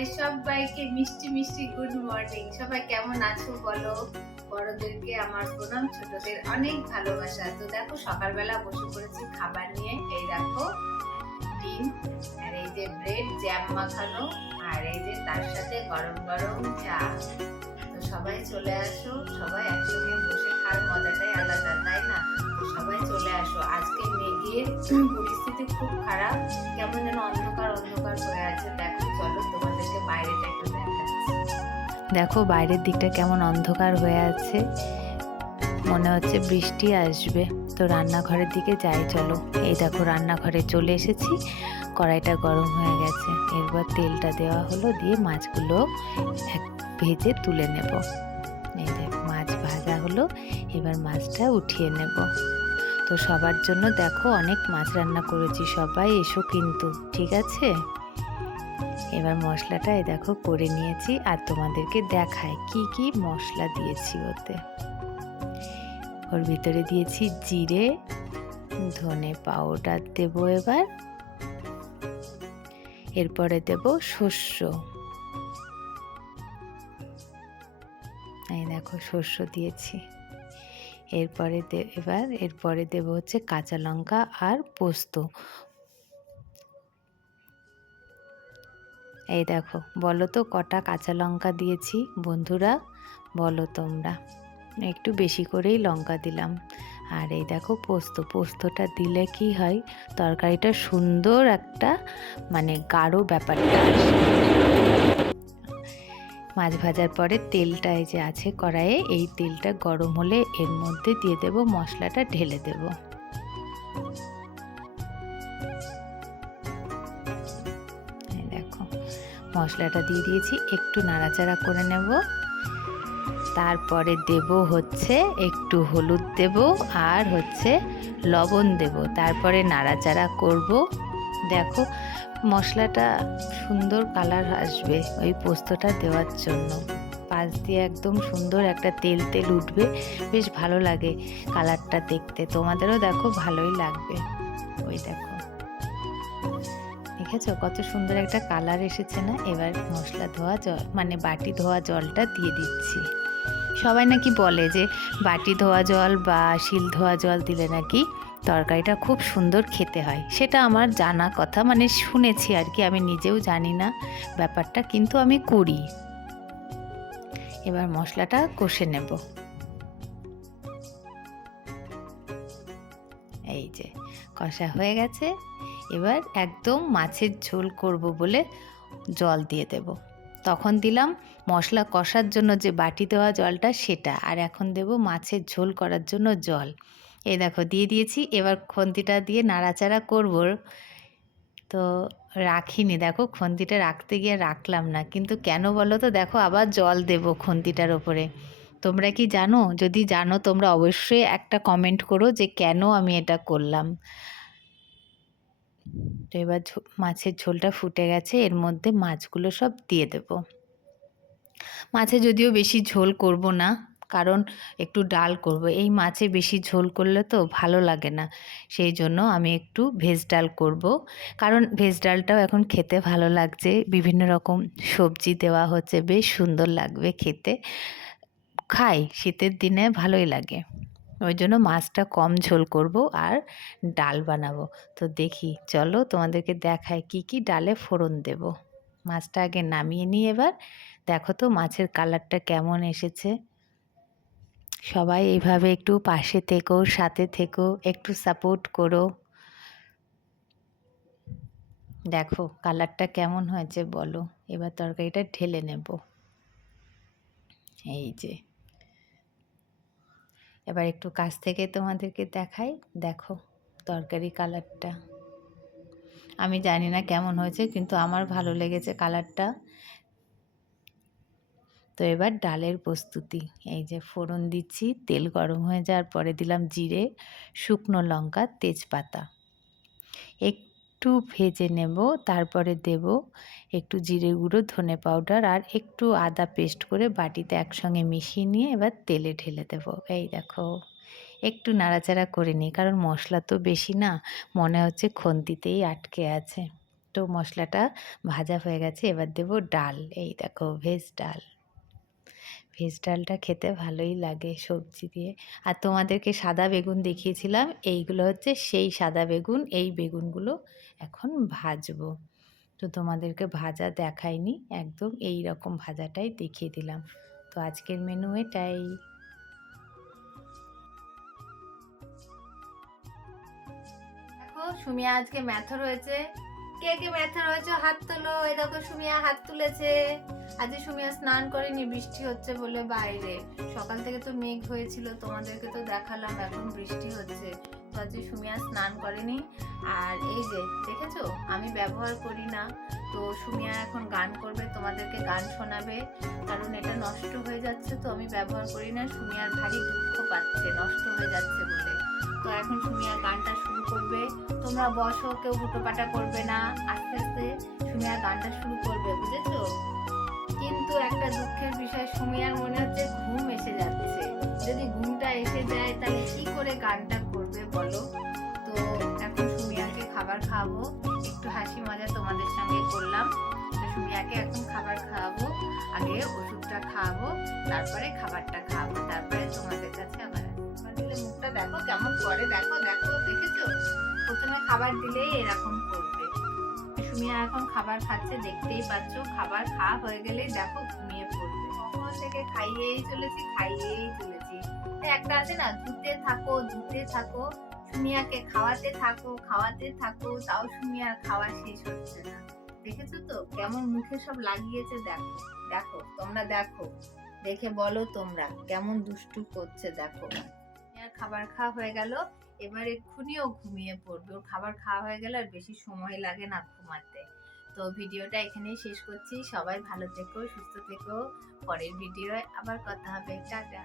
সকালে সবাইকে মিষ্টি মিষ্টি গুড মর্নিং সবাই কেমন আছো বলো? বড়দেরকে আমার প্রণাম, ছোটদের অনেক ভালোবাসা। তো দেখো, সকালবেলা বসে পড়েছি খাবার নিয়ে। এই দেখো, ডিম, আর এই যে ব্রেড জ্যাম মাখানো, আর এই যে তার সাথে গরম গরম চা। তো সবাই চলে আসো, সবাই একসঙ্গে বসে খাওয়ার মজাটাই আলাদা, তাই না? সবাই চলে আসো। আজকে মেঘের পরিস্থিতি খুব খারাপ। কেমন যেন অন্ধকার অন্ধকার হয়ে আছে। দেখো বাইরের দিকটা কেমন অন্ধকার হয়ে আছে। মনে হচ্ছে বৃষ্টি আসবে। তো রান্নাঘরের দিকে যাই, চলো। এই দেখো রান্নাঘরে চলে এসেছি। কড়াইটা গরম হয়ে গেছে। এরপর তেলটা দেওয়া হলো দিয়ে মাছগুলো এক ভেজে তুলে নেব। এই যে মাছ ভাজা হলো, এবার মাছটা উঠিয়ে নেব। তো সবার জন্য দেখো অনেক মাছ রান্না করেছি সবাই, এসো কিন্তু, ঠিক আছে? এবার মশলাটা এই দেখো করে নিয়েছি আর তোমাদেরকে দেখায় কি কি মশলা দিয়েছি ওতে। ওর ভিতরে দিয়েছি জিরে, ধনে পাউডার দেব এবার। এরপরে দেব শস্য। এই দেখো শস্য দিয়েছি। এরপরে এবার এরপরে দেব হচ্ছে কাঁচা লঙ্কা আর পোস্ত। এই দেখো, বলো তো কটা কাঁচা লঙ্কা দিয়েছি? বন্ধুরা, বলো তোমরা। একটু বেশি করেই লঙ্কা দিলাম। আর এই দেখো পোস্ত, পোস্তটা দিলে কি হয়? তরকারিটা সুন্দর একটা মানে গাঢ় ব্যাপারটা মাছ ভাজার পরে তেলটা এই যে আছে কড়াইয়ে, এই তেলটা গরম হলে এর মধ্যে দিয়ে দেব, মশলাটা ঢেলে দেবো। মশলাটা দিয়ে দিয়েছি, একটু নাড়াচাড়া করে নেব। তারপরে দেব হচ্ছে একটু হলুদ দেব আর হচ্ছে লবণ দেব। তারপরে নাড়াচাড়া করব। দেখো, মশলাটা সুন্দর কালার আসবে ওই পোস্তটা দেওয়ার জন্য। পাশ দিয়ে একদম সুন্দর একটা তেল তেল উঠবে, বেশ ভালো লাগে কালারটা দেখতে। তোমাদেরও দেখো ভালোই লাগবে। ওই দেখো। দেখেছ? কত সুন্দর একটা কালার এসেছে না? এবার মশলা ধোয়া জল মানে বাটি ধোয়া জলটা দিয়ে দিচ্ছি। সবাই নাকি বলে যে বাটি ধোয়া জল বা শিল ধোয়া জল দিলে নাকি তরকারিটা খুব সুন্দর খেতে হয়। সেটা আমার জানা কথা মানে শুনেছি আর কি, আমি নিজেও জানি না। ব্যাপারটা কিন্তু আমি করি। এবার মশলাটা কষে নেব। এই যে, কষা হয়ে গেছে। এবার একদম মাছের ঝোল করব বলে জল দিয়ে দেব। তখন দিলাম মশলা কষার জন্য যে বাটি দেওয়া জলটা সেটা, আর এখন দেব মাছের ঝোল করার জন্য জল। এই দেখো, দিয়ে দিয়েছি, এবার খন্তিটা দিয়ে নাড়াচাড়া করব। তো রাখিনি, দেখো, খন্তিটা রাখতে গিয়ে রাখলাম না, কিন্তু কেন বলো তো, দেখো, আবার জল দেব খন্তিটার ওপরে। তোমরা কি জানো? যদি জানো, তোমরা অবশ্যই একটা কমেন্ট করো যে কেন আমি এটা করলাম। তো এবার মাছের ঝোলটা ফুটে গেছে, এর মধ্যে মাছগুলো সব দিয়ে দেব। মাছে যদিও বেশি ঝোল করব না, কারণ একটু ডাল করব। এই মাছে বেশি ঝোল করলে তো ভালো লাগে না, সেই জন্য আমি একটু ভেজ ডাল করব। কারণ ভেজ ডালটাও এখন খেতে ভালো লাগছে, বিভিন্ন রকম সবজি দেওয়া হচ্ছে, বেশ সুন্দর লাগবে খেতে। খাই, শীতের দিনে ভালোই লাগে। ওই জন্য মাছটা কম ঝোল করব আর ডাল বানাবো। তো দেখি, চলো তোমাদেরকে দেখায় কি কি ডালে ফোড়ন দেব। মাছটা আগে নামিয়ে নিই এবার। দেখো তো মাছের কালারটা কেমন এসেছে। সবাই এইভাবে একটু পাশে থেকো, সাথে থেকো, একটু সাপোর্ট করো। দেখো কালারটা কেমন হয়েছে বলো। এবার তরকারিটা ঢেলে নেব। এই যে। এবার একটু কাছ থেকে তোমাদেরকে দেখাই। দেখো, তরকারি কালারটা। আমি জানি না কেমন হয়েছে, কিন্তু আমার ভালো লেগেছে কালারটা। তো এবার ডালের প্রস্তুতি। এই যে ফোড়ন দিচ্ছি, তেল গরম হয়ে যাওয়ার পরে দিলাম জিরে, শুকনো লঙ্কা, তেজপাতা। একটু ভেজে নেব, তারপরে দেব একটু জিরে গুঁড়ো, ধনে পাউডার আর একটু আদা পেস্ট করে বাটিতে একসঙ্গে মিশিয়ে নিয়ে এবার তেলে ঢেলে দেব। এই দেখো, একটু নাড়াচাড়া করে নিই কারণ মশলা তো বেশি না, মনে হচ্ছে খন্তিতেই আটকে আছে। তো মশলাটা ভাজা হয়ে গেছে, এবার দেবো ডাল। এই দেখো, ভেজ ডাল। ভেজ ডালটা খেতে ভালোই লাগে সবজি দিয়ে। আর তোমাদেরকে সাদা বেগুন দেখিয়েছিলাম, এইগুলো হচ্ছে সেই সাদা বেগুন, এই বেগুনগুলো এখন ভাজবো। তো তোমাদেরকে ভাজা দেখাইনি, একদম এই রকম ভাজাটাই দেখিয়ে দিলাম। তো আজকের মেনু এটাই। সুমিয়া, আজকে ম্যাথ রয়েছে। কে কে ম্যাথ রয়েছে, হাত তোলো, এই দেখো সুমিয়া হাত তুলেছে। আজকে সুমিয়া স্নান করেনি, বৃষ্টি হচ্ছে বলে বাইরে। সকাল থেকে তো মেঘ হয়েছিল, তোমাদেরকে তো দেখালাম, এখন বৃষ্টি হচ্ছে। তো আজকে সুমিয়া স্নান করেনি। আর এই যে, দেখেছ? আমি ব্যবহার করি না। তো সুমিয়া এখন গান করবে, তোমাদেরকে গান শোনাবে। কারণ এটা নষ্ট হয়ে যাচ্ছে, তো আমি ব্যবহার করি না। সুমিয়ার ভারী দুঃখ পাচ্ছে, নষ্ট হয়ে যাচ্ছে বলে। তো এখন সুমিয়া গানটা শুরু করবে। তোমরা বসো, কেউ হুটোপাটা করবে না। আস্তে আস্তে সুমিয়া গানটা শুরু করবে, বুঝেছ? কিন্তু একটা দুঃখের বিষয়, সুমিয়ার মনে হচ্ছে ঘুম এসে যাচ্ছে। যদি ঘুমটা এসে যায়, তাহলে কি করে গানটা করবে বলো? তো এখন সুমিয়াকে খাবার খাওয়াবো। একটু হাসি মজা তোমাদের সঙ্গে করলাম। সুমিয়াকে এখন খাবার খাওয়াবো, আগে ওষুধটা খাওয়াবো, তারপরে খাবারটা খাওয়াবো। খাবার দিলেই এরকম করবে। সুমিয়া এখন খাবার খাচ্ছে, দেখতেই পাচ্ছ, খাবার খাওয়া হয়ে গেলে দেখো ঘুমিয়ে পড়বে। কখন থেকে খাইয়েই চলেছি খাইয়েই চলেছি। একটা আছে না ধুতে থাকো ধুতে থাকো, সুমিয়াকে খাওয়াতে থাকো খাওয়াতে থাকো, তাও সুমিয়ার খাওয়া শেষ হচ্ছে না। দেখেছ তো, কেমন মুখে সব লাগিয়েছে, দেখো দেখো, তোমরা দেখো, দেখে বলো তোমরা, কেমন দুষ্টু করছে, দেখো। খাবার খাওয়া হয়ে গেল এবার এক্ষুনি ও ঘুমিয়ে পড়বে। ওর খাবার খাওয়া হয়ে গেলে আর বেশি সময় লাগে না ঘুমাতে। তো ভিডিওটা এখানেই শেষ করছি। সবাই ভালো থেকো, সুস্থ থেকো। পরের ভিডিওয় আবার কথা হবে। টাটা।